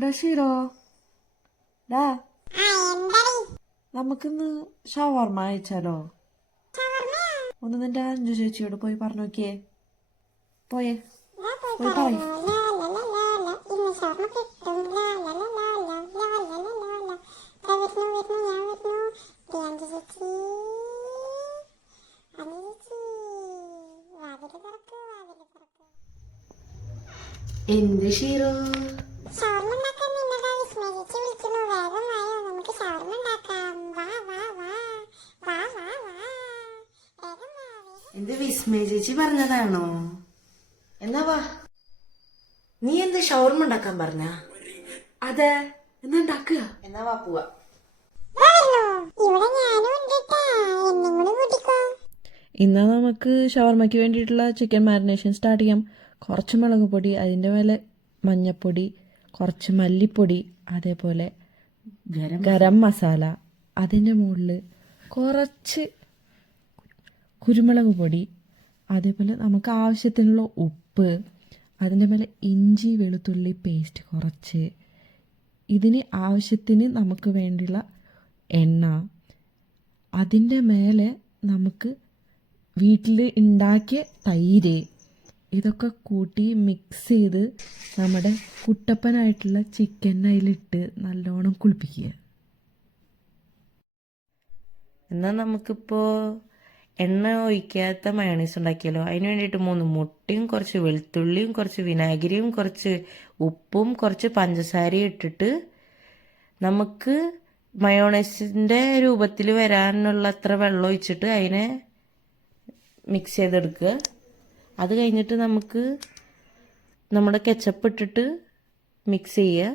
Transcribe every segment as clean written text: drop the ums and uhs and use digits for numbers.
ഡഷീറോ ഡാ നമുക്കിന്ന് ഷവർമ്മ അയച്ചാലോ? ഒന്ന് നിന്റെ അഞ്ചു ചേച്ചിയോട് പോയി പറഞ്ഞു നോക്കിയേ. പോയേ പോയി പറയും. എന്ത് ഷീറോ എന്ത് വിസ്മയ ചേച്ചി പറഞ്ഞതാണോ? എന്നാ വാ. നീ എന്ത് ഷവർമ്മ ഉണ്ടാക്കാൻ പറഞ്ഞ? അതെ, എന്നാ ഉണ്ടാക്കുക. എന്നാ വാ പോവാ. ഇന്നാ നമുക്ക് ഷവർമ്മയ്ക്ക് വേണ്ടിയിട്ടുള്ള ചിക്കൻ മാരിനേഷൻ സ്റ്റാർട്ട് ചെയ്യാം. കുറച്ച് മുളക് പൊടി, അതിൻ്റെ മേലെ മഞ്ഞപ്പൊടി, കുറച്ച് മല്ലിപ്പൊടി, അതേപോലെ ഗരം മസാല, അതിൻ്റെ മുകളിൽ കുറച്ച് കുരുമുളക് പൊടി, അതേപോലെ നമുക്ക് ആവശ്യത്തിനുള്ള ഉപ്പ്, അതിൻ്റെ മേലെ ഇഞ്ചി വെളുത്തുള്ളി പേസ്റ്റ് കുറച്ച്, ഇതിന് ആവശ്യത്തിന് നമുക്ക് വേണ്ടിയുള്ള എണ്ണ, അതിൻ്റെ മേലെ നമുക്ക് വീട്ടിൽ ഉണ്ടാക്കിയ തൈര്, ഇതൊക്കെ കൂട്ടി മിക്സ് ചെയ്ത് നമ്മുടെ കുട്ടപ്പനായിട്ടുള്ള ചിക്കൻ അതിലിട്ട് നല്ലോണം കുളിപ്പിക്കുക. എന്നാൽ നമുക്കിപ്പോൾ എണ്ണ ഒഴിക്കാത്ത മയോണൈസ് ഉണ്ടാക്കിയാലോ? അതിന് വേണ്ടിയിട്ട് 3 മുട്ടയും കുറച്ച് വെളുത്തുള്ളിയും കുറച്ച് വിനാഗിരിയും കുറച്ച് ഉപ്പും കുറച്ച് പഞ്ചസാരയും ഇട്ടിട്ട് നമുക്ക് മയോണൈസിൻ്റെ രൂപത്തിൽ വരാനുള്ള അത്ര വെള്ളം ഒഴിച്ചിട്ട് അതിനെ മിക്സ് ചെയ്തെടുക്കുക. അത് കഴിഞ്ഞിട്ട് നമുക്ക് നമ്മുടെ കെച്ചപ്പ് ഇട്ടിട്ട് മിക്സ് ചെയ്യുക.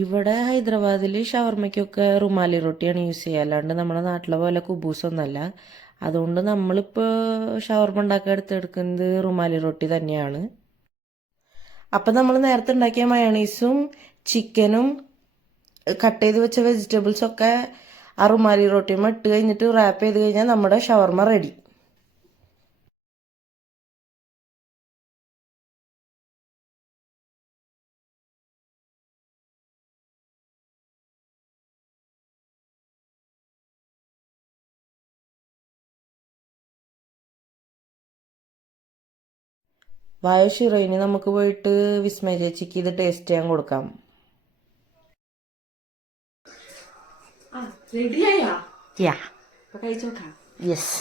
ഇവിടെ ഹൈദരാബാദിൽ ഷവർമ്മയ്ക്കൊക്കെ റുമാലി റൊട്ടിയാണ് യൂസ് ചെയ്യുക, അല്ലാണ്ട് നമ്മുടെ നാട്ടിലെ പോലെ കുബൂസൊന്നുമല്ല. അതുകൊണ്ട് നമ്മളിപ്പോൾ ഷവർമ്മ ഉണ്ടാക്കാൻ എടുക്കുന്നത് റുമാലി റൊട്ടി തന്നെയാണ്. അപ്പം നമ്മൾ നേരത്തെ ഉണ്ടാക്കിയ മയോണൈസും ചിക്കനും കട്ട് ചെയ്ത് വെച്ച വെജിറ്റബിൾസൊക്കെ ആ റുമാലി റൊട്ടിയുമ്പോൾ ഇട്ട് കഴിഞ്ഞിട്ട് റാപ്പ് ചെയ്ത് കഴിഞ്ഞാൽ നമ്മുടെ ഷവർമ്മ റെഡി. വായ ഷിറോയിന് നമുക്ക് പോയിട്ട് വിസ്മയ ചേച്ചിക്ക് ഇത് ടേസ്റ്റ് ചെയ്യാൻ കൊടുക്കാം. റെഡിയായാ? യാ, കഴിച്ചു നോക്കാം. യെസ്.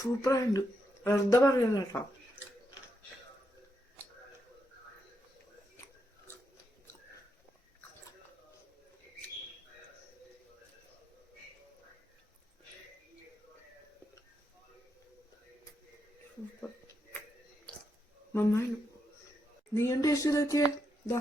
സൂപ്പറായിട്ടുണ്ട്, വെറുതെ പറയുന്നത് കേട്ടോ. നന്നായി. നീ ടേസ്റ്റ് ചെയ്ത് നോക്കിയേ. ഇതാ